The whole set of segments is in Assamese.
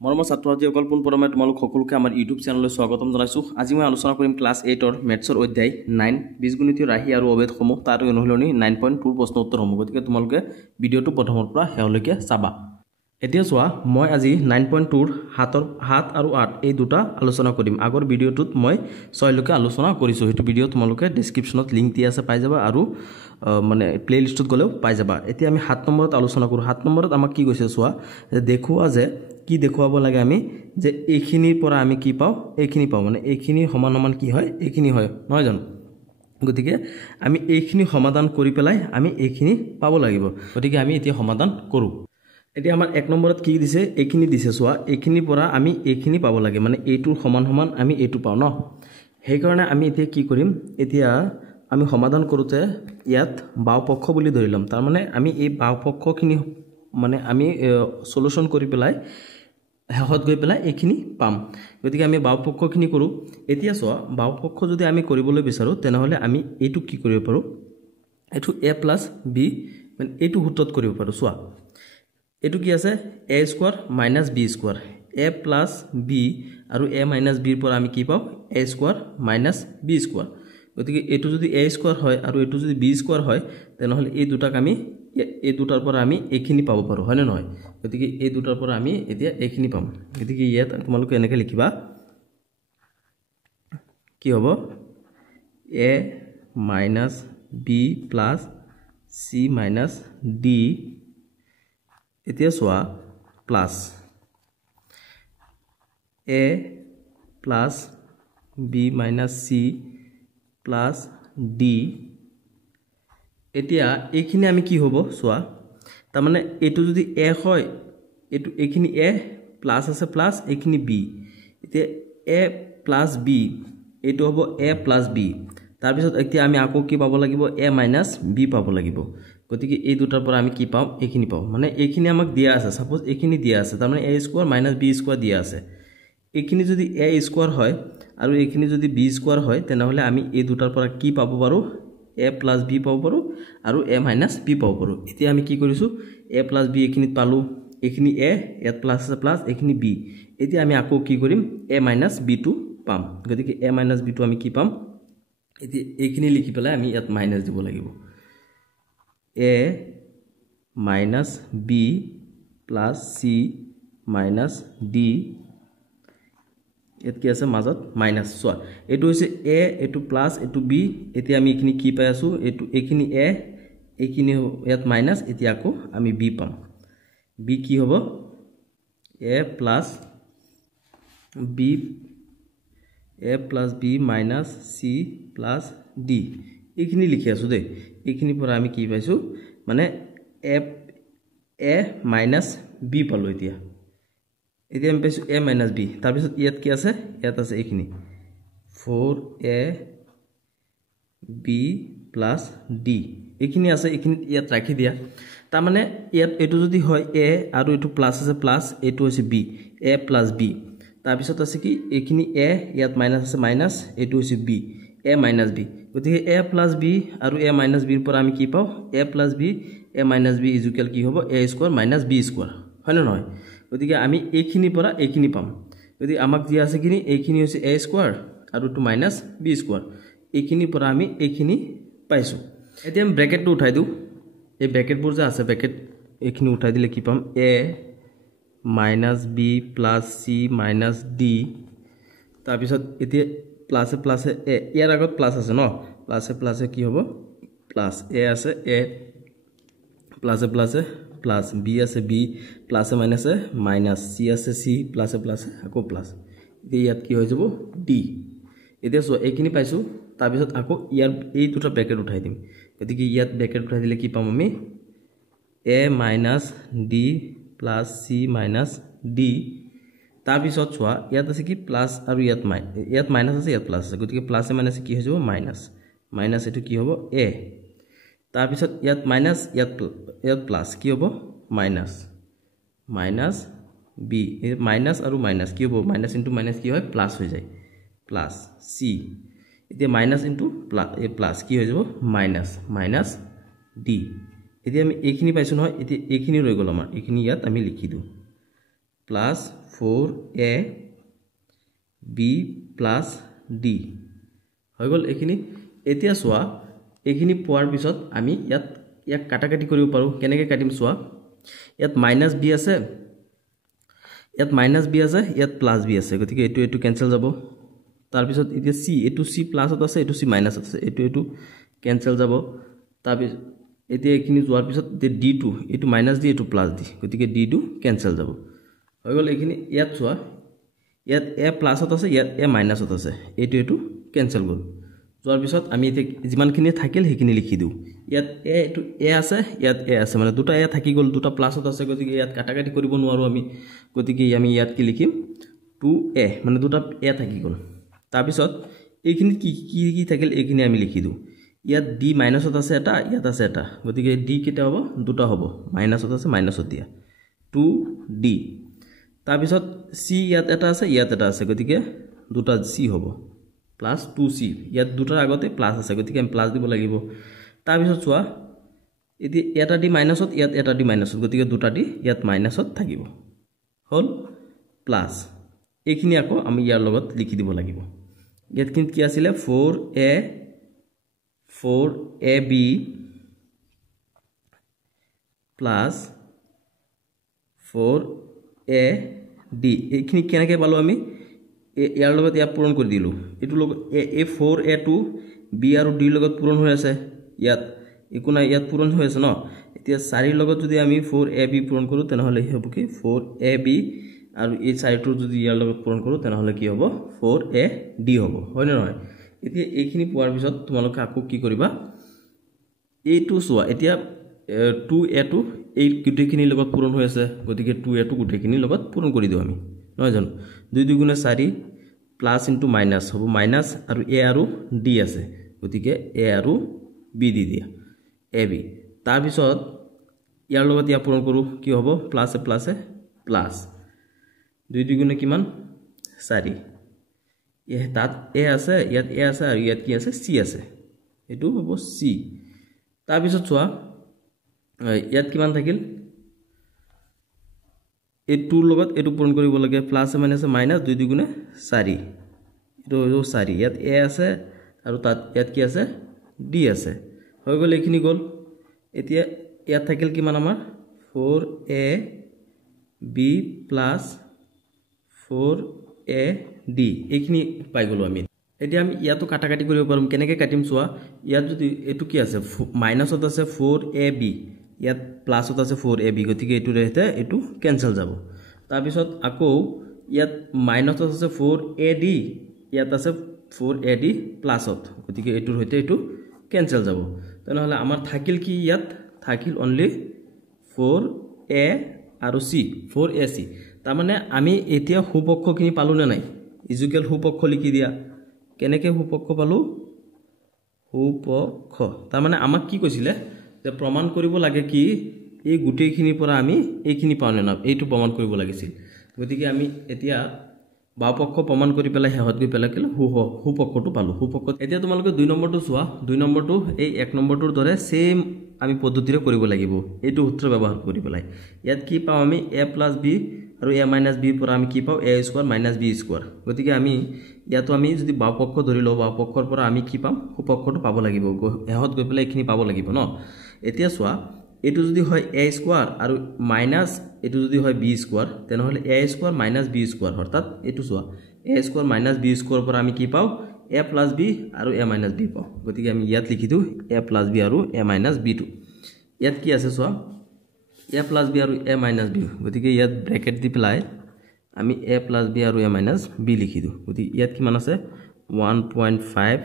মৰমৰ ছাত্ৰ-ছাত্ৰীসকল পোনপ্ৰথমে তোমালোক সকলোকে আমাৰ ইউটিউব চেনেললৈ স্বাগতম জনাইছোঁ। আজি মই আলোচনা কৰিম ক্লাছ 8ৰ মেথছৰ অধ্যায় 9 বীজগণিতীয় ৰাশি আৰু অবেদসমূহ তাৰ অনুশীলনী 9.2 প্ৰশ্ন উত্তৰসমূহ। গতিকে তোমালোকে ভিডিঅ'টো প্ৰথমৰ পৰা শেষলৈকে চাবা। এতিয়া চোৱা, মই আজি 9.2ৰ 7 আৰু 8 এই দুটা আলোচনা কৰিম। আগৰ ভিডিঅ'টোত মই 6 লৈকে আলোচনা কৰিছোঁ। সেইটো ভিডিঅ' তোমালোকে ডেছক্ৰিপশ্যনত লিংক দিয়া আছে, পাই যাবা, আৰু মানে প্লেলিষ্টত গ'লেও পাই যাবা। এতিয়া আমি 7 নম্বৰত আলোচনা কৰোঁ। 7 নম্বৰত আমাক কি কৈছে চোৱা, যে দেখুওৱা যে কি দেখুৱাব লাগে আমি, যে এইখিনিৰ পৰা আমি কি পাওঁ, এইখিনি পাওঁ, মানে এইখিনি সমান সমান কি হয়, এইখিনি হয়, নহয় জানো? গতিকে আমি এইখিনি সমাধান কৰি পেলাই আমি এইখিনি পাব লাগিব। গতিকে আমি এতিয়া সমাধান কৰোঁ। এতিয়া আমাৰ 1 নম্বৰত কি দিছে, এইখিনি দিছে চোৱা, এইখিনিৰ পৰা আমি এইখিনি পাব লাগে, মানে এইটোৰ সমান সমান আমি এইটো পাওঁ ন। সেইকাৰণে আমি এতিয়া কি কৰিম, এতিয়া আমি সমাধান কৰোঁতে ইয়াত বাওপক্ষ বুলি ধৰি ল'ম। তাৰমানে আমি এই বাওপক্ষখিনি মানে আমি সলিউশ্যন কৰি পেলাই শেষত গৈ পেলাই এইখিনি পাম। গতিকে আমি বাওপক্ষখিনি কৰোঁ। এতিয়া চোৱা, বাওপক্ষ যদি আমি কৰিবলৈ বিচাৰোঁ তেনেহ'লে আমি এইটো কি কৰিব পাৰোঁ, এইটো a প্লাছ বি, মানে এইটো সূত্ৰত কৰিব পাৰোঁ। চোৱা, এইটো কি আছে, a square minus B square, a plus B আৰু a মাইনাছ বিৰ পৰা আমি কি পাওঁ, a square minus B square. গতিকে এইটো যদি a স্কোৱাৰ হয় আৰু এইটো যদি b স্কোৱাৰ হয়, তেনেহ'লে এই দুটাক আমি এই দুটাৰ পৰা আমি এইখিনি পাব পাৰোঁ, হয়নে নহয়? গতিকে এই দুটাৰ পৰা আমি এতিয়া এইখিনি পাম। গতিকে ইয়াত তোমালোকে এনেকৈ লিখিবা, কি হ'ব, a minus B plus C minus D. এতিয়া চোৱা, plus a plus B minus C plus D. এতিয়া এইখিনি আমি কি হ'ব চোৱা, তাৰমানে এইটো যদি a হয়, এইখিনি a প্লাছ আছে প্লাছ এইখিনি b। এতিয়া a প্লাছ b, এইটো হ'ব a প্লাছ b। তাৰপিছত এতিয়া আমি আকৌ কি পাব লাগিব, a মাইনাছ b পাব লাগিব। গতিকে এই দুটাৰ পৰা আমি কি পাওঁ, এইখিনি পাওঁ। মানে এইখিনি আমাক দিয়া আছে, ছাপ'জ এইখিনি দিয়া আছে, তাৰমানে a square minus b square দিয়া আছে। এইখিনি যদি a স্কোৱাৰ হয় আৰু এইখিনি যদি b স্কোৱাৰ হয়, তেনেহ'লে আমি এই দুটাৰ পৰা কি পাব পাৰোঁ, a প্লাছ b পাব পাৰোঁ আৰু a মাইনাছ b পাব পাৰোঁ। এতিয়া আমি কি কৰিছোঁ, a প্লাছ b এইখিনিত পালোঁ, এইখিনি a, ইয়াত প্লাছ আছে প্লাছ, এইখিনি b। এতিয়া আমি আকৌ কি কৰিম, a মাইনাছ bটো পাম। গতিকে a মাইনাছ bটো আমি কি পাম, এতিয়া এইখিনি লিখি পেলাই আমি ইয়াত মাইনাছ দিব লাগিব। a minus b plus c minus d, ইয়াত কি আছে মাজত মাইনাছ। চোৱা, এইটো হৈছে a, এইটো প্লাছ, এইটো b। এতিয়া আমি এইখিনি কি পাই আছোঁ, এইখিনি a, এইখিনি ইয়াত মাইনাছ। এতিয়া আকৌ আমি b পাম। b কি হ'ব, a plus b minus c plus d। এইখিনি লিখি আছোঁ দেই। এইখিনিৰ পৰা আমি কি পাইছোঁ, মানে a মাইনাছ b পালোঁ। এতিয়া আমি পাইছোঁ a মাইনাছ b। তাৰপিছত ইয়াত কি আছে, ইয়াত আছে এইখিনি 4ab প্লাছ d। এইখিনি আছে, এইখিনি ইয়াত ৰাখি দিয়া। তাৰমানে ইয়াত এইটো যদি হয় a আৰু এইটো প্লাছ আছে প্লাছ, এইটো হৈছে b, a প্লাছ b। তাৰপিছত আছে কি, এইখিনি a, ইয়াত মাইনাছ আছে মাইনাছ, এইটো হৈছে b, a মাইনাছ b। গতিকে a প্লাছ b আৰু a মাইনাছ বিৰ পৰা আমি কি পাওঁ, a plus b, a minus b equal কি হ'ব, a square minus b square, হয়নে নহয়? গতিকে আমি এইখিনিৰ পৰা এইখিনি পাম। গতিকে আমাক দিয়া আছে কিনি, এইখিনি হৈছে a স্কোৱাৰ আৰু এইটো মাইনাছ b স্কোৱাৰ। এইখিনিৰ পৰা আমি এইখিনি পাইছোঁ। এতিয়া আমি ব্ৰেকেটটো উঠাই দিওঁ। এই ব্ৰেকেটবোৰ যে আছে, ব্ৰেকেট এইখিনি উঠাই দিলে কি পাম, a minus b plus c minus d। তাৰপিছত এতিয়া প্লাছে প্লাছে a, ইয়াৰ আগত প্লাছ আছে ন, প্লাছে প্লাছে কি হ'ব, প্লাছ a আছে a, প্লাছে প্লাছে প্লাছ b আছে b, প্লাছে মাইনাছে মাইনাছ, c আছে c, প্লাছে প্লাছে আকৌ প্লাছ। এতিয়া ইয়াত কি হৈ যাব, d। এতিয়া চোৱা, এইখিনি পাইছোঁ। তাৰপিছত আকৌ ইয়াৰ এই দুটা ব্ৰেকেট উঠাই দিম। গতিকে ইয়াত ব্ৰেকেট উঠাই দিলে কি পাম আমি, a minus d plus c minus d। তাৰপিছত চোৱা, ইয়াত আছে কি প্লাছ আৰু ইয়াত মাইনাছ আছে, ইয়াত প্লাছ আছে। গতিকে প্লাছে মাইনাছে কি হৈ যাব, মাইনাছ, মাইনাছ এইটো কি হ'ব, a। তাৰপিছত ইয়াত মাইনাছ, ইয়াত প্লাছ, কি হ'ব, মাইনাছ, মাইনাছ b। মাইনাছ আৰু মাইনাছ কি হ'ব, মাইনাছ ইনটু মাইনাছ কি হয়, প্লাছ হৈ যায়, প্লাছ c। এতিয়া মাইনাছ ইনটু প্লাছ কি হৈ যাব, মাইনাছ, মাইনাছ d। এতিয়া আমি এইখিনি পাইছোঁ নহয়। এতিয়া এইখিনি ৰৈ গ'ল আমাৰ, এইখিনি ইয়াত আমি লিখি দিওঁ। Plus 4a b plus d হৈ গল এখিনি এতিয়া সোয়া এখিনি পোৱাৰ পিছত আমি ইয়াক কাটাকাটি কৰিব পাৰো কেনেকৈ কাটিম সোয়া ইয়াত মাইনাস b আছে ইয়াত মাইনাস b আছে ইয়াত প্লাস b আছে গতিকে এটো ক্যান্সেল যাব তাৰ পিছত এতিয়া c এটো c প্লাসত আছে এটো c মাইনাসত আছে এটো ক্যান্সেল যাব তাৰ পিছত এতিয়া এখিনি যোৱাৰ পিছত d2 এটো মাইনাস d এটো প্লাস d গতিকে d2 ক্যান্সেল যাব হৈ গল এখিনি ইয়াত সোয়া ইয়াত a প্লাসত আছে ইয়াত a মাইনাসত আছে এটো ক্যান্সেল গল যোৱাৰ পিছত আমি যিমানখিনি থাকিল হেখিনি লিখি দিও ইয়াত এটো a আছে ইয়াত a আছে মানে দুটা a থাকি গল দুটা প্লাসত আছে গতিকে ইয়াত কাটাকাটি কৰিব নোৱাৰো আমি গতিকে আমি ইয়াত কি লিখিম 2a মানে দুটা a থাকি গল তাৰ পিছত এইখিনি কি থাকিল এইখিনি আমি লিখি দিও ইয়াত d মাইনাসত আছে এটা ইয়াত আছে এটা গতিকে d কিটা হ'ব দুটা হ'ব মাইনাসত আছে মাইনাসত দিয়া 2d তাৰ পিছত c ইয়াত এটা আছে ইয়াত এটা আছে গতিকে দুটা c হ'ব প্লাস 2c ইয়াত দুটাৰ আগতে প্লাস আছে গতিকে আমি প্লাস দিব লাগিব তাৰ পিছত চোৱা এতি এটা d মাইনাসত ইয়াত এটা d মাইনাসত গতিকে দুটা d ইয়াত মাইনাসত থাকিব হল প্লাস এইখিনি আকৌ আমি ইয়াৰ লগত লিখি দিব লাগিব ইয়াত কি আছিল 4ab প্লাস 4ad এইখিনি কেনেকৈ পালো আমি ইয়াৰ লগত ইয়া পূৰণ কৰি দিলো এটো লগত a 4a2 b আৰু d লগত পূৰণ হৈ আছে ইয়াত ইকুনা ইয়াত পূৰণ হৈ আছে ন এতিয়া 4 লগত যদি আমি 4ab পূৰণ কৰো তেনেহলে হ'ব কি 4ab আৰু এই 4টো যদি ইয়াৰ লগত পূৰণ কৰো তেনেহলে কি হ'ব 4ad হ'ব হয় না নহয় এতিয়া এইখিনি পোৱাৰ পিছত তোমালোকে আকৌ কি কৰিবা এইটো সোৱা এতিয়া 2a2 এই গুটেখিনি লগত পূৰণ হৈ আছে গতিকে 2a2 গুটেখিনি লগত পূৰণ কৰি দিও আমি নহয় জানো 2 2 গুণে 4 প্লাস ইনটু মাইনাস হ'ব মাইনাস আৰু a আৰু d আছে গতিকে a আৰু b দি দিয়া ab তাৰ পিছত ইয়াৰ লগত ইয়া পূৰণ কৰো কি হ'ব প্লাস প্লাস 2 2 গুণে কিমান 4 এ তাত a আছে ইয়াত a আছে আৰু ইয়াত কি আছে c আছে এটো হ'ব c তাৰ পিছত চোৱা ইয়াত কিমান থাকিল এটো লগত এটো পূৰণ কৰিব লাগে প্লাস মাইনাস মাইনাস 2 2 গুণে 4 এটো 4 ইয়াত a আছে আৰু তাত ইয়াত কি আছে d আছে হৈ গল এখিনি গল এতিয়া ইয়াত থাকিল কিমান আমাৰ 4ab প্লাস 4ad এখিনি পাই গলো আমি এতিয়া আমি ইয়াতো কাটাকাটি কৰিব পাৰোম কেনেকৈ কাটিম চোৱা ইয়াত যদি এটো কি আছে মাইনাসত আছে 4ab ইয়াত প্লাসত আছে 4ab গতিকে এটো ৰহতে এটো ক্যান্সেল যাব তাৰ পিছত আকৌ ইয়াত মাইনাসত আছে 4ad ইয়াত আছে 4ad প্লাসত গতিকে এটো ৰহতে এটো ক্যান্সেল যাব তেনেহলে আমাৰ থাকিল কি ইয়াত থাকিল অনলি 4a আৰু c 4ac তাৰ মানে আমি এতিয়া হুপক্ষখিনি পালো না নাই ইজুকেল হুপক্ষ লিখি দিয়া কেনেকৈ হুপক্ষ পালো হুপক্ষ তাৰ মানে আমাক কি কৈছিলে যে প্ৰমাণ কৰিব লাগে কি এই গুটেখিনিৰ পৰা আমি এইখিনি পাও না এইটো প্ৰমাণ কৰিব লাগিছিল গতিকে আমি এতিয়া বাপক্ষ প্ৰমাণ কৰি পেলাই হেহত গৈ পেলাই হুপক্ষটো পালো হুপক্ষ এতিয়া তোমালোকে 2 নম্বৰটো চোৱা 2 নম্বৰটো এই 1 নম্বৰটোৰ দৰে সেম আমি পদ্ধতিৰে কৰিব লাগিব এইটো সূত্ৰ ব্যৱহাৰ কৰি পেলাই ইয়াত কি পাও আমি a + b আৰু a - b পৰা আমি কি পাও a² - b² গতিকে আমি ইয়াতো আমি যদি বাপক্ষ ধৰি লও বাপক্ষৰ পৰা আমি কি পাম হুপক্ষটো পাব লাগিব হেহত গৈ পেলাই এখিনি পাব লাগিব ন এতিয়া চোৱা এটো যদি হয় a² আৰু মাইনাস এটো যদি হয় b² তেনেহলে a² - b² অৰ্থাৎ এটো চোৱা a² - b² পৰা আমি কি পাও a + b আৰু a - b পাও গতিকে আমি ইয়াত লিখি দিও a + b আৰু a - b2 ইয়াত কি আছে চোৱা a + b আৰু a - b গতিকে ইয়াত ব্ৰেকেট দি পেলাই আমি a + b আৰু a - b লিখি দিও গতিকে ইয়াত কিমান আছে 1.5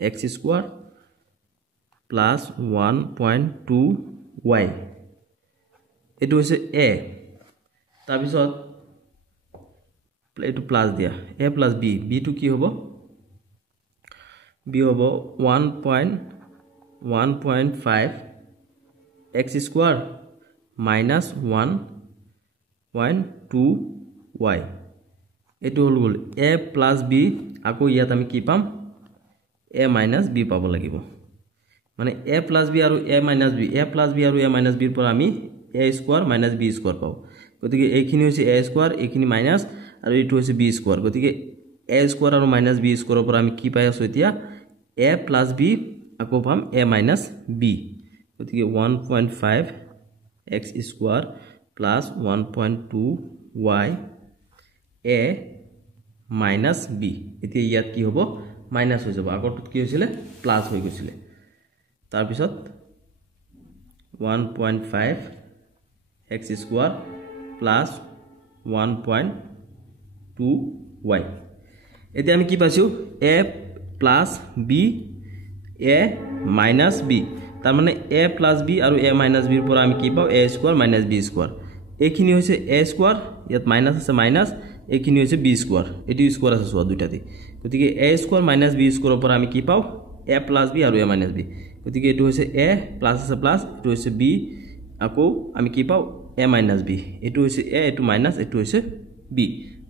x² + 1.2 y এটো হৈছে a তাৰ পিছত এটো প্লাস দিয়া a + b b টু কি হ'ব b হ'ব 1.5 x² - 1.2 y এটো হল গল a + b আকৌ ইয়াত আমি কি পাম a - b পাব লাগিব মানে a + b আৰু a - b a + b আৰু a - b পৰা আমি a² - b² পাও গতিকে এইখিনি হৈছে a স্কয়াৰ এইখিনি মাইনাস আৰু এইটো হৈছে b স্কয়াৰ গতিকে a স্কয়াৰ আৰু মাইনাস b স্কয়াৰৰ পৰা আমি কি পাই আছো এতিয়া a plus b আকৌ পাম a minus b গতিকে 1.5 x square plus 1.2 y a minus b এতিয়া ইয়াত কি হ'ব মাইনাস হৈ যাব আগৰটোত কি হৈছিল প্লাস হৈ গৈছিল তাৰ পিছত 1.5 x স্কয়াৰ plus 1.2 y এতিয়া আমি কি পাইছো a plus b a minus b তাৰ মানে a plus b আৰু a minus b ৰ পৰা আমি কি পাও a square minus b square এইখিনি হৈছে a স্কয়াৰ ইয়াত মাইনাস আছে মাইনাস এইখিনি হৈছে b স্কয়াৰ এটি স্কয়াৰ আছে সোয়া দুইটাতে গতিকে a স্কয়াৰ minus b স্কয়াৰৰ পৰা আমি কি পাও a plus b আৰু a minus b গতিকে এটো হৈছে a প্লাস আছে প্লাস এটো হৈছে b আকৌ আমি কি পাও a minus b এটো হৈছে a এটো মাইনাস এটো হৈছে b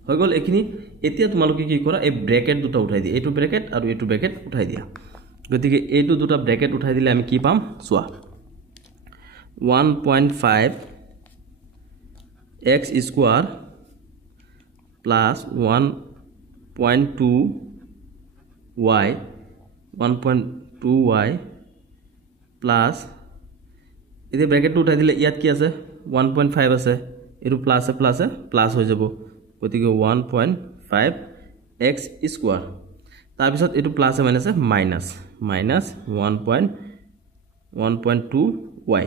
হৈ গল এখিনি এতিয়া তোমালোকে কি কৰা এই ব্ৰ্যাকেট দুটা উঠাই দিয়া এটো ব্ৰ্যাকেট আৰু এটো ব্র্যাকেট উঠাই দিয়া গতিকে এটো দুটা ব্র্যাকেট উঠাই দিলে আমি কি পাম সোয়া 1.5 x square plus 1.2 y 1.2 y plus এতে ব্র্যাকেট উঠাই দিলে ইয়াত কি আছে 1.5 আছে এটো প্লাস আছে প্লাস হৈ যাব গতিকে 1.5 x স্কয়ার তাৰ পিছত এটো plus minus minus 1.2 y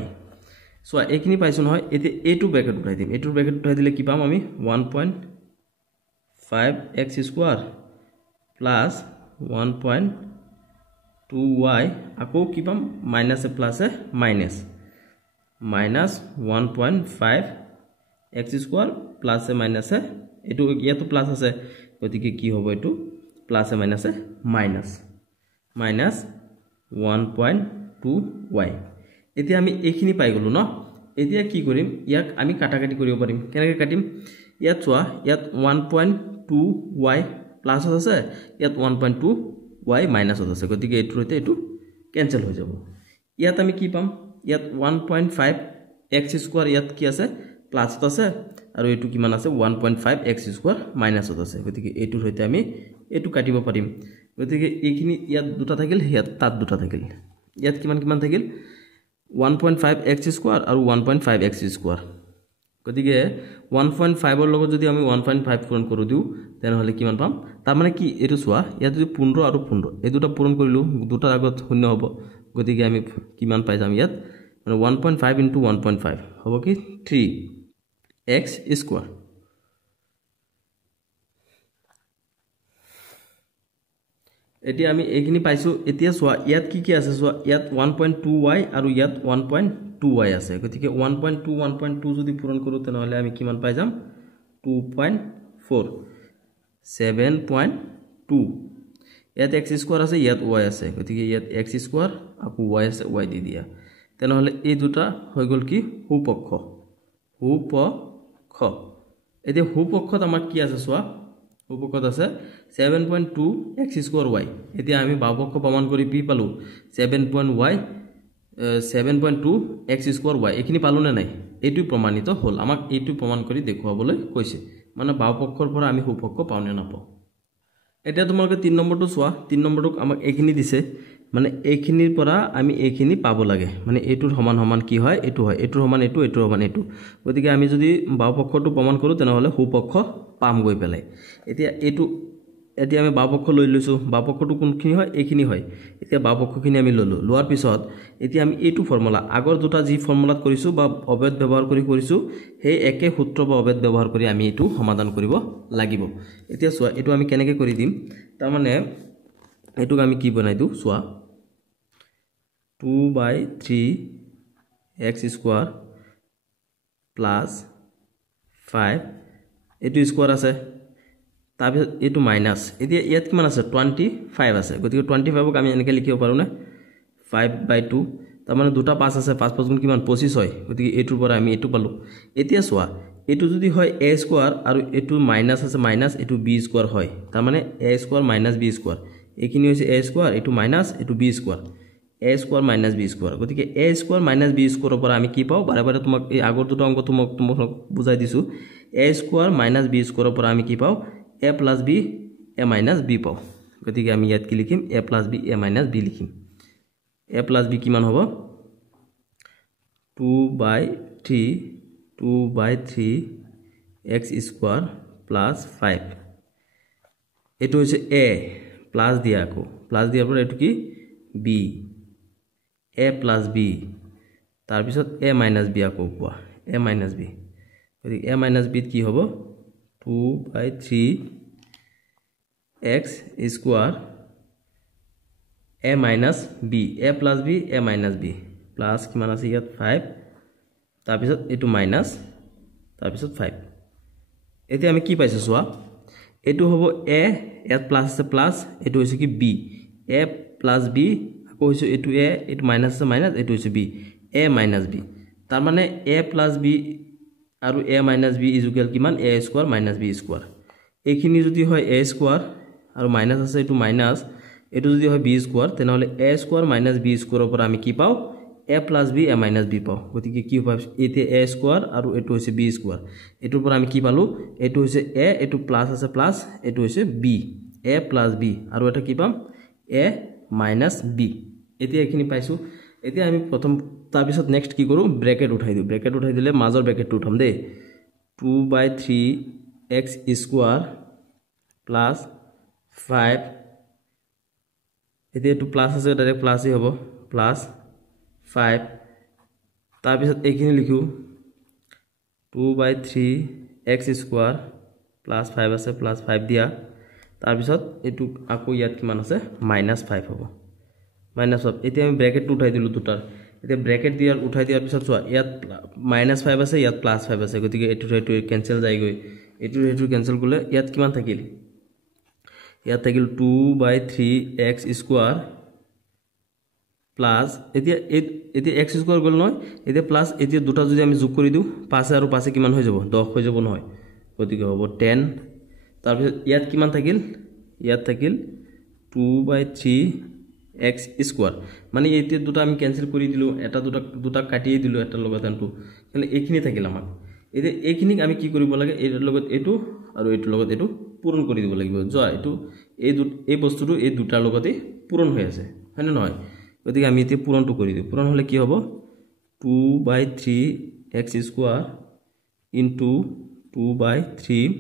so এইখিনি পাইছো নহয় এতে এটো ব্র্যাকেট উঠাই দিম এটো ব্র্যাকেট উঠাই দিলে কি পাম আমি 1.5 x স্কয়ার plus 1.2 y আকৌ কি পাম minus plus minus 1.5 x square plus minus এটো ইয়াতো প্লাস আছে গতিকে কি হ'ব এটো প্লাস মাইনাস মাইনাস 1.2 y এতিয়া আমি এইখিনি পাই গলো ন এতিয়া কি কৰিম ইয়াক আমি কাটাকাটি কৰিব পাৰিম কেনেকৈ কাটিম ইয়াত চোৱা ইয়াত 1.2 y প্লাস আছে ইয়াত 1.2 y মাইনাস আছে গতিকে এটো হতে এটো ক্যান্সেল হৈ যাব ইয়াত আমি কি পাম ইয়াত 1.5 x স্কয়ার ইয়াত কি আছে প্লাস আছে আৰু এটো কিমান আছে 1.5 x স্কয়াৰ মাইনাস আছে গতিকে এটোৰ হতে আমি এটো কাটিব পাৰিম গতিকে এইখিনি ইয়াত দুটা থাকিল ইয়াত তাত দুটা থাকিল ইয়াত কিমান থাকিল 1.5 x স্কয়ার আৰু 1.5 x স্কয়াৰ গতিকে 1.5 ৰ লগত যদি আমি 1.5 পূৰণ কৰো দিও তেনে হলে কিমান পাম তাৰ মানে কি এটো সোয়া ইয়াত যদি 15 আৰু 15 এই দুটা পূৰণ কৰিলো দুটা আগত শূন্য হ'ব গতিকে আমি কিমান পাই যাম ইয়াত মানে 1.5 * 1.5 হ'ব কি 3x স্কয়ার এতিয়া আমি এইখিনি পাইছো এতিয়া সোয়া ইয়াত কি আছে সোয়া ইয়াত 1.2y আৰু ইয়াত 1.2y আছে গতিকে 1.2 যদি পূৰণ কৰো তেনে হলে আমি কিমান পাই যাম 2.4 7.2 ইয়াত x স্কয়ার আছে ইয়াত y আছে গতিকে ইয়াত x স্কয়ার আকৌ y আছে y দি দিয়া তেনে হলে এই দুটা হৈ গল কি হুপক্ষ এতিয়া হুপক্ষত আমাৰ কি আছে সোয়া হুপক্ষত আছে 7.2 x স্কয়াৰ y এতিয়া আমি বাহুপক্ষ প্ৰমাণ কৰি পি পালো 7.2 x স্কয়াৰ y এখিনি পালো না নাই এটো প্ৰমাণিত হল আমাক এটো প্ৰমাণ কৰি দেখুৱাবলৈ কৈছে মানে বাহুপক্ষৰ পৰা আমি হুপক্ষ পাও নে নাপাও এতিয়া তোমালোকে 3 নম্বৰটো সোয়া 3 নম্বৰটোক আমাক এখিনি দিছে মানে এইখিনিৰ পৰা আমি এইখিনি পাব লাগে মানে এটোৰ সমান কি হয় এটো হয় এটোৰ সমান এটোৰ সমান এটো গতিকে আমি যদি বাহুপক্ষটো প্ৰমাণ কৰো তেনে হলে হুপক্ষ পাম গৈ পেলাই এতিয়া আমি বাহুপক্ষ লৈ লৈছো বাহুপক্ষটো কোনখিনি হয় এইখিনি হয় এতিয়া বাহুপক্ষখিনি আমি ললো লোৱাৰ পিছত এতিয়া আমি এটো ফৰ্মুলা আগৰ দুটা যি ফৰ্মুলাত কৰিছো বা অবয়ব ব্যৱহাৰ কৰিছো সেই একে সূত্ৰ বা অবয়ব ব্যৱহাৰ কৰি আমি এটো সমাধান কৰিব লাগিব এতিয়া সোয়া এটো আমি কেনেকৈ কৰি দিম তাৰ মানে এটোক আমি কি বনাই দিও সোয়া 2/3 x স্কয়ার plus 5 এটো স্কয়ার আছে তাৰপিছত এটো মাইনাস এতিয়া ইয়াত কিমান আছে 25 আছে গতিকে 25 ক আমি এনেকৈ লিখিব পাৰো না 5/2 তাৰ মানে দুটা 5 আছে 5 5 গুণ কিমান 25 হয় গতিকে এটোৰ পৰা আমি এটো পালো এতিয়া সোয়া এটো যদি হয় a স্কয়াৰ আৰু এটো মাইনাস আছে মাইনাস এটো b স্কয়াৰ হয় তাৰ মানে a স্কয়ার - b স্কয়ার এখিনি হৈছে a স্কয়ার এটো মাইনাস এটো b square a square minus b square গতিকে a স্কয়ার মাইনাস b স্কয়াৰৰ পৰা আমি কি পাও বাৰে বাৰে তোমাক এই আগৰ দুটা অংক তোমাক বুজাই দিছো a স্কয়াৰ মাইনাস b স্কয়াৰৰ পৰা আমি কি পাও a plus b a minus b পাও গতিকে আমি ইয়াত কি লিখিম a plus b a minus b লিখিম a plus b কিমান হ'ব 2/3 x স্কয়ার plus 5 এটো হৈছে a প্লাস দিয়া আকো প্লাস দিয়াৰ পৰা এটো কি b a plus b তাৰ পিছত a minus b আকো পোৱা a minus b গতিকে a minus b কি হ'ব 2/3 x square a minus b a plus b a minus b plus কিমান আছে ইয়াত 5 তাৰ পিছত এটো মাইনাস তাৰ পিছত 5 এতিয়া আমি কি পাইছো সোৱা এটো হ'ব a ইয়াত প্লাস আছে প্লাস এটো হৈছে কি b a plus b আকৌ হৈছে এটো a এটো মাইনাস আছে মাইনাস এটো হৈছে b a minus b তাৰ মানে a plus b আৰু a minus b is equal কিমান a square minus b square এইখিনি যদি হয় a স্কয়াৰ আৰু মাইনাস আছে এটো মাইনাস এটো যদি হয় b স্কয়াৰ তেনহলে a স্কয়াৰ minus b স্কয়াৰৰ পৰা আমি কি পাও a plus b a minus b পাও গতিকে কি হ'ব এতে a স্কয়ার আৰু এটো হৈছে b স্কয়াৰ এটোৰ পৰা আমি কি পালো এটো হৈছে a এটো প্লাস আছে প্লাস এটো হৈছে b a plus b আৰু এটা কি পাম a minus b এতে এখিনি পাইছো এতে আমি প্ৰথম তাৰ পিছত নেক্সট কি কৰো ব্ৰ্যাকেট উঠাই দিও ব্ৰ্যাকেট উঠাই দিলে মাজৰ ব্র্যাকেটটো উঠাম দে 2/3 x স্কয়ার plus 5 এতে এটো প্লাস আছে ডাইরেক্ট প্লাসই হ'ব প্লাস 5 তাৰ পিছত এইখিনি লিখো 2/3 x স্কয়াৰ plus 5 আছে plus 5 দিয়া তাৰ পিছত এটো আকৌ ইয়াত কিমান আছে -5 হ'ব -5 এতিয়া আমি ব্র্যাকেট উঠাই দিলো দুটাৰ এতিয়া ব্ৰ্যাকেট দিয়াৰ উঠাই দিয়াৰ পিছত চোৱা ইয়াত -5 আছে ইয়াত +5 আছে গতিকে এটো কেনসেল যায় গৈ এটো কেনসেল কৰিলে ইয়াত কিমান থাকিল ইয়াত থাকিল 2/3 x স্কয়ার প্লাস এতিয়া x স্কয়ার গল নহয় এতিয়া প্লাস এতিয়া দুটা যদি আমি যোগ কৰি দিও 5 আৰু 5 কিমান হৈ যাব 10 হৈ যাব নহয় গতিকে হ'ব 10 তাৰ পিছত ইয়াত কিমান থাকিল ইয়াত থাকিল 2/3 x স্কয়াৰ মানে এতিয়া দুটা আমি ক্যান্সেল কৰি দিলো এটা দুটা কাটিয়ে দিলো এটা লগত আনটো মানে এইখিনি থাকিল আমাৰ এতিয়া এইখিনিক আমি কি কৰিব লাগে এৰ লগত এটো আৰু এটো লগত এটো পূৰণ কৰি দিব লাগিব যোৱা এটো এই বস্তুটো এই দুটাৰ লগতে পূৰণ হৈ আছে হয় না নহয় গতিকে আমি এতিয়া পূৰণটো কৰি দিও পূৰণ হলে কি হ'ব 2/3 x square into 2/3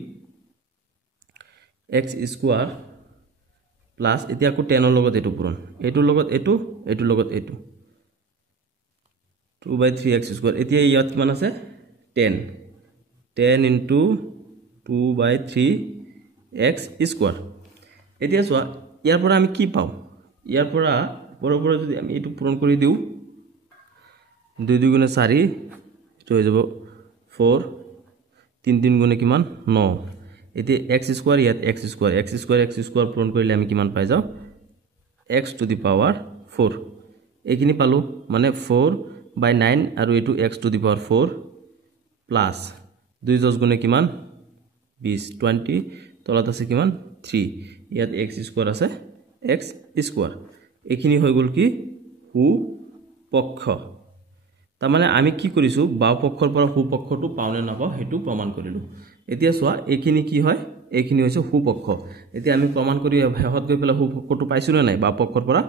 x square plus এতিয়া কো 10 ৰ লগত এটো পূৰণ এটোৰ লগত এটো এটোৰ লগত এটো 2/3 x স্কয়ার এতিয়া ইয়াত কিমান আছে 10 ইনটু 2/3 x স্কয়ার এতিয়া চোৱা ইয়াৰ পৰা আমি কি পাও ইয়াৰ পৰা বৰাবৰ যদি আমি এটো পূৰণ কৰি দিও 2 2 গুণে 4 এটো হৈ যাব 4 3 3 গুণে কিমান 9 এতে x স্কয়ার ইয়াত x স্কয়ার পূৰণ কৰিলে আমি কিমান পাই যাও x টু দি পাৱাৰ 4 এইখিনি পালো মানে 4/9 আৰু এটো x to the power 4 plus 2 10 গুণে কিমান 20 20 তলত আছে কিমান 3 ইয়াত x স্কয়ার আছে x স্কয়ার এইখিনি হৈ গল কি হু পক্ষ তাৰ মানে আমি কি কৰিছো বাও পক্ষৰ পৰা হু পক্ষটো পাওনে নাপাও হেতু প্ৰমাণ কৰিলো এতিয়া চোৱা এইখিনি কি হয় এইখিনি হৈছে হু পক্ষ এতিয়া আমি প্ৰমাণ কৰি হেহত গৈ পেলা হু পক্ষটো পাইছো না নাই বাও পক্ষৰ পৰা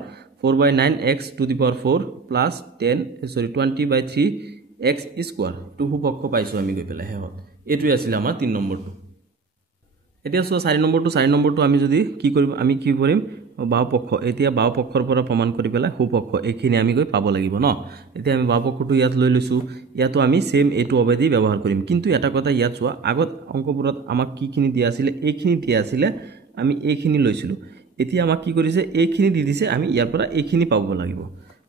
4/9 x to the power 4 plus 20/3 x square to হু পক্ষ পাইছো আমি গৈ পেলা হেহত এটোই আছিল আমাৰ 3 নম্বৰটো এতিয়া চোৱা 4 নম্বৰটো আমি যদি কি কৰিম আমি কি কৰিম বাও পক্ষ এতিয়া বাও পক্ষৰ পৰা প্ৰমাণ কৰি পেলা হু পক্ষ এইখিনি আমি গৈ পাব লাগিব ন এতিয়া আমি বাও পক্ষটো ইয়াত লৈ লৈছো ইয়াতো আমি সেম এটো অবেদি ব্যৱহাৰ কৰিম কিন্তু এটা কথা ইয়াত চোৱা আগত অংকপুৰত আমাক কিখিনি দিয়া আছিল এইখিনি দিয়া আছিল আমি এইখিনি লৈছিলো এতিয়া আমাক কি কৰিছে এইখিনি দি দিছে আমি ইয়াৰ পৰা এইখিনি পাব লাগিব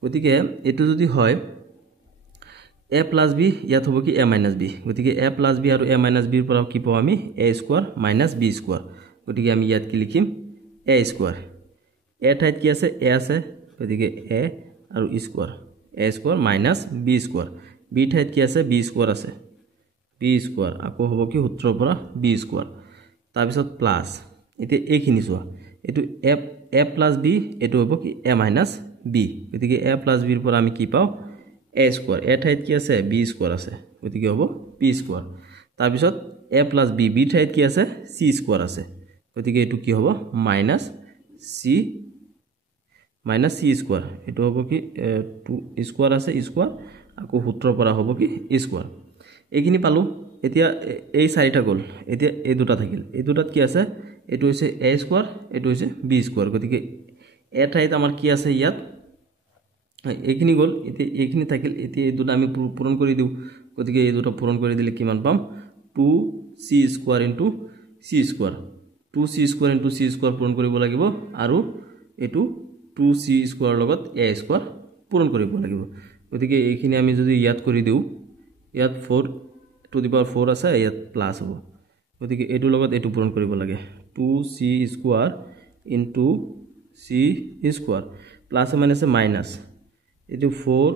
গতিকে এটো যদি হয় a plus b ইয়াত হ'ব কি a minus b গতিকে a plus b আৰু a minus b ৰ পৰা কি পাও আমি a square minus b square গতিকে আমি ইয়াত কি লিখিম a স্কয়ার a ঠাইত কি আছে a আছে গতিকে a আৰু square a square minus b square b ঠাইত কি আছে b স্কয়ার আছে b স্কয়ার আকৌ হ'ব কি সূত্ৰৰ পৰা b স্কয়াৰ তাৰ পিছত প্লাস এতিয়া এইখিনি চোৱা এটো a plus b এটো হ'ব কি a minus b b গতিকে a plus b ৰ পৰা আমি কি পাও a স্কয়াৰ a ঠাইত কি আছে b স্কয়াৰ আছে গতিকে হ'ব b স্কয়াৰ তাৰ পিছত a plus b b ঠাইত কি আছে c স্কয়াৰ আছে গতিকে এটো কি হ'ব মাইনাস c স্কয়াৰ এটো হ'ব কি 2 স্কয়াৰ আছে স্কয়াৰ আকৌ সূত্ৰৰ পৰা হ'ব কি স্কয়াৰ এইখিনি পালো এতিয়া এই চাৰিটা গল এতিয়া এই দুটা থাকিল এই দুটাত কি আছে এটো হৈছে a স্কয়াৰ এটো হৈছে b স্কয়াৰ গতিকে a ঠাইত আমাৰ কি আছে ইয়াত এইখিনি গল এতিয়া এইখিনি থাকিল এতিয়া এই দুটা আমি পূৰণ কৰি দিও গতিকে এই দুটা পূৰণ কৰি দিলে কিমান পাম 2c square c square 2c square c square পূৰণ কৰিব লাগিব আৰু এটো 2c স্কয়াৰ লগত a স্কয়াৰ পূৰণ কৰিব লাগিব গতিকে এইখিনি আমি যদি ইয়াত কৰি দিও ইয়াত 4 টু দি পাৱাৰ 4 আছে ইয়াত প্লাস হ'ব গতিকে এটো লগত এটো পূৰণ কৰিব লাগে 2c square c square plus minus minus এটো 4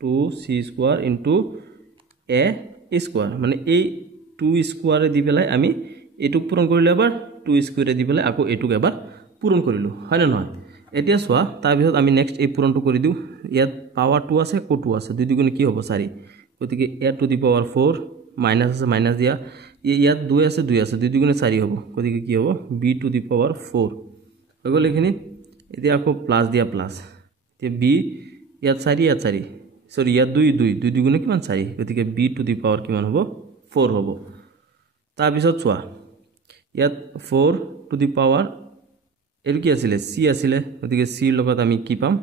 2c স্কয়াৰ a স্কয়াৰ মানে এই 2 স্কয়াৰ দি পেলাই আমি এটো পূৰণ কৰিলে এবাৰ 2 স্কয়াৰ দি পেলাই আকৌ এটো এবাৰ পূৰণ কৰিলো হয় না নহয় এতিয়া সোৱা তাৰ পিছত আমি নেক্সট এই পূৰণটো কৰি দিও ইয়াত পাৱাৰ 2 আছে কো 2 আছে দুই দুগুণ কি হ'ব 4 গতিকে a two the power 4 minus আছে মাইনাস দিয়া ইয়াত 2 আছে দুই দুগুণ 4 হ'ব গতিকে কি হ'ব b টু দি পাৱাৰ 4 হৈ গল এখিনি এতিয়া আকৌ প্লাস দিয়া প্লাস এতিয়া b ইয়াত 4 সৰি ইয়াত 2 দুগুণ কিমান 4 গতিকে b টু দি পাৱাৰ কিমান হ'ব 4 হ'ব তাৰ পিছত সোৱা ইয়াত 4 টু দি পাৱাৰ এটো কি আছিল c আছিল গতিকে c লগত আমি কি পাম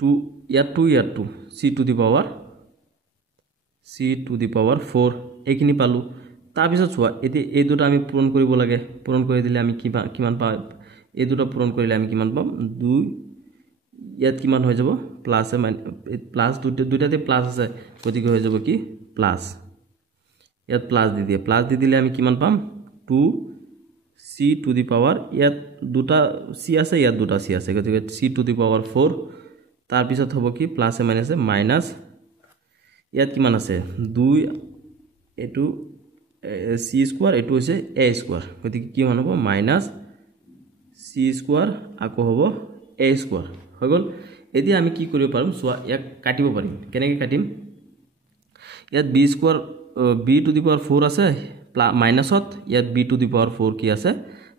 2 ইয়াত 2 c টু দি পাৱাৰ 4 এইখিনি পালো তাৰ পিছত সোৱা এতি এই দুটা আমি পূৰণ কৰিব লাগে পূৰণ কৰি দিলে আমি কিমান পাম এই দুটা পূৰণ কৰিলে আমি কিমান পাম 2 ইয়াত কিমান হৈ যাব প্লাস প্লাস দুটাতে প্লাস আছে গতিকে হৈ যাব কি প্লাস ইয়াত প্লাস দি দিলে আমি কিমান পাম 2 c টু দি পাৱাৰ ইয়াত দুটা c আছে ইয়াত দুটা c আছে গতিকে c টু দি পাৱাৰ 4 তাৰ পিছত হ'ব কি প্লাস মাইনাস মাইনাস ইয়াত কিমান আছে 2 এটো c স্কয়াৰ এটো হৈছে a স্কয়াৰ গতিকে কি মান হ'ব মাইনাস c স্কয়াৰ আকৌ হ'ব a স্কয়াৰ হৈ গল এতিয়া আমি কি কৰিব পাৰো সোৱা ইয়াক কাটিব পাৰিম কেনেকৈ কাটিম ইয়াত b square b two the power 4 আছে মাইনাসত ইয়াত b টু দি পাৱাৰ 4 কি আছে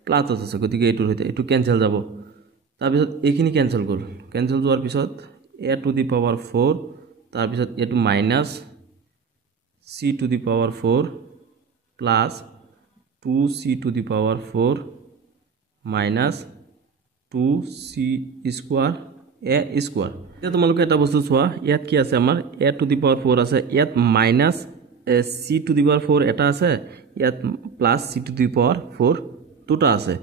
প্লাসত আছে গতিকে এটো হইতে এটো ক্যান্সেল যাব তাৰ পিছত এইখিনি ক্যান্সেল গল ক্যান্সেল যোৱাৰ পিছত a টু দি পাৱাৰ 4 তাৰ পিছত এটো minus c two the power 4 plus 2c two the power 4 minus 2c square a square এতিয়া তোমালোকে এটা বস্তু চোৱা ইয়াত কি আছে আমাৰ a টু দি পাৱাৰ 4 আছে ইয়াত minus c two the power 4 এটা আছে ইয়াত plus c two the power 4 দুটা আছে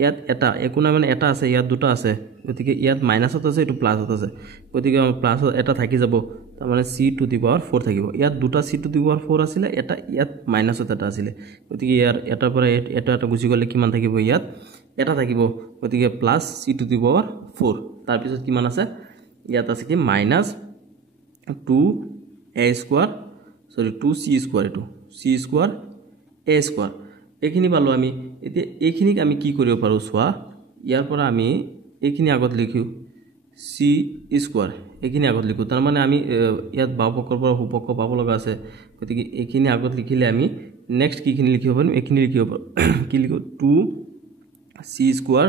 ইয়াত এটা একোনা মানে এটা আছে ইয়াত দুটা আছে গতিকে ইয়াত মাইনাসত আছে এটো প্লাসত আছে গতিকে প্লাসত এটা থাকি যাব তাৰ মানে c টু দি পাৱাৰ 4 থাকিব ইয়াত দুটা c টু দি পাৱাৰ 4 আছিল এটা ইয়াত মাইনাসত এটা আছিল গতিকে ইয়াৰ এটাৰ পৰা এটা গুছি গলে কিমান থাকিব ইয়াত এটা থাকিব গতিকে plus c two the power 4 তাৰ পিছত কিমান আছে ইয়াত আছে কি মাইনাস 2a স্কয়াৰ সৰি 2c স্কয়াৰ এটো c স্কয়াৰ a স্কয়াৰ এইখিনি পালো আমি এতিয়া এইখিনিক আমি কি কৰিব পাৰো সোৱা ইয়াৰ পৰা আমি এইখিনি আগত লিখিও c স্কয়াৰ এইখিনি আগত লিখো তাৰ মানে আমি ইয়াত বাওপক্ষৰ পৰা সোপক্ষ পাব লগা আছে গতিকে এইখিনি আগত লিখিলে আমি নেক্সট কিখিনি লিখিব পাৰিম এইখিনি লিখিব পাৰো কি লিখো 2c স্কয়াৰ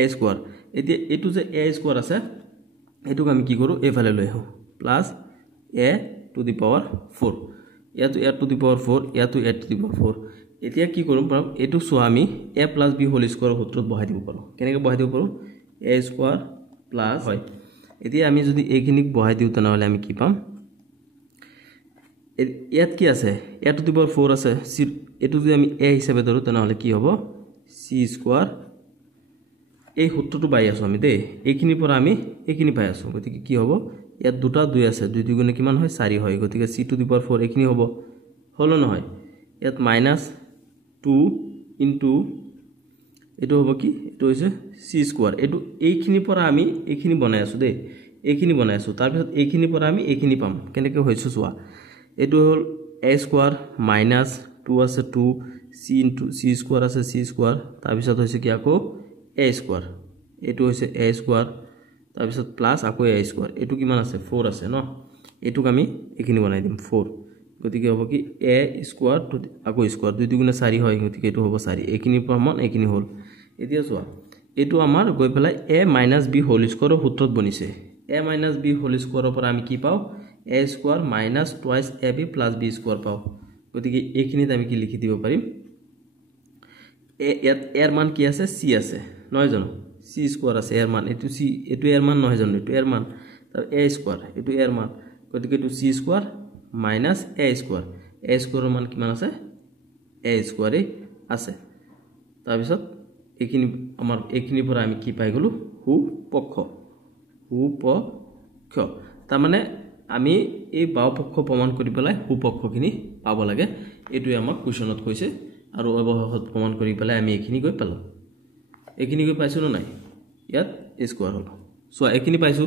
a স্কয়াৰ এতিয়া এটো যে a স্কয়াৰ আছে এটোক আমি কি কৰো এফালে লৈ আহো plus a two the power 4 ইয়াতো a টু দি পাৱাৰ 4 ইয়াতো a টু দি পাৱাৰ 4 এতিয়া কি কৰিম পাৰো এটো সো আমি a + b হোল স্কয়াৰ সূত্ৰত বহাই দিব পাৰো কেনেকৈ বহাই দিব পাৰো a স্কয়াৰ প্লাস হয় এতিয়া আমি যদি এইখিনিক বহাই দিও তেনেহলে আমি কি পাম ইয়াত কি আছে a টু দি পাৱাৰ 4 আছে এটো যদি আমি a হিচাপে ধৰো তেনেহলে কি হ'ব c স্কয়াৰ এই সূত্ৰটো পাই আছো আমি দে এইখিনি পৰা আমি এইখিনি পাই আছো গতিকে কি হ'ব ইয়াত দুটা 2 আছে 2 দুগুণে কিমান হয় 4 হয় গতিকে c টু দি পাৱাৰ 4 এইখিনি হ'ব হলো নহয় ইয়াত মাইনাস 2 ইনটু এটো হ'ব কি এটো হৈছে c স্কয়াৰ এটো এইখিনি পৰা আমি এইখিনি বনাই আছো দে এইখিনি বনাই আছো তাৰ পিছত এইখিনি পৰা আমি এইখিনি পাম কেনেকৈ হৈছে সোৱা এটো হল a স্কয়াৰ মাইনাস 2 আছে 2 c ইনটু c স্কয়াৰ আছে c স্কয়াৰ তাৰ পিছত হৈছে কি আকৌ a স্কয়াৰ এইটো হৈছে এ স্কোৱাৰ তাৰপিছত প্লাছ আকৌ এ স্কোৱাৰ এইটো কিমান আছে 4 আছে ন এইটোক আমি এইখিনি বনাই দিম 4 গতিকে হ'ব কি এ স্কোৱাৰ আকৌ স্কোৱাৰ 2 দুগুণে 4 হয় গতিকে এইটো হ'ব 4 এইখিনি সমান এইখিনি হ'ল এতিয়া চোৱা এইটো আমাৰ গৈ পেলাই a - b হোল স্কোৱাৰৰ সূত্ৰত বনিছে a - b হোল স্কোৱাৰৰ পৰা আমি কি পাওঁ a square minus twice ab plus b square পাওঁ গতিকে এইখিনিত আমি কি লিখি দিব পাৰিম এৰ মান কি আছে c আছে নহয় জানো c স্কোৱাৰ আছে এৰ মান এইটো c এইটো এৰ মান নহয় জানো এইটো এৰ মান তাৰ a স্কোৱাৰ এইটো এৰ মান গতিকে এইটো c স্কোৱাৰ মাইনাছ a স্কোৱাৰৰ মান কিমান আছে a স্কোৱাৰেই আছে তাৰপিছত এইখিনি আমাৰ এইখিনিৰ পৰা আমি কি পাই গলো সুপক্ষ তাৰ মানে আমি এই বাওপক্ষ প্ৰমাণ কৰি পেলাই সুপক্ষখিনি পাব লাগে এইটোৱে আমাক কোৱেশ্যনত কৈছে আৰু অৱশেষত প্ৰমাণ কৰি পেলাই আমি এইখিনি গৈ পালো এইখিনি গৈ পাইছো না নাই ইয়াত a স্কোৱাৰ হল সো এইখিনি পাইছো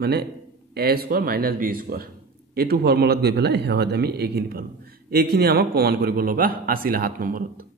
মানে a square minus b square এইটো ফৰ্মুলাত গৈ পেলাই হেহত আমি এইখিনি পালো এইখিনি আমাক প্ৰমাণ কৰিব লগা আছিল 7 নম্বৰত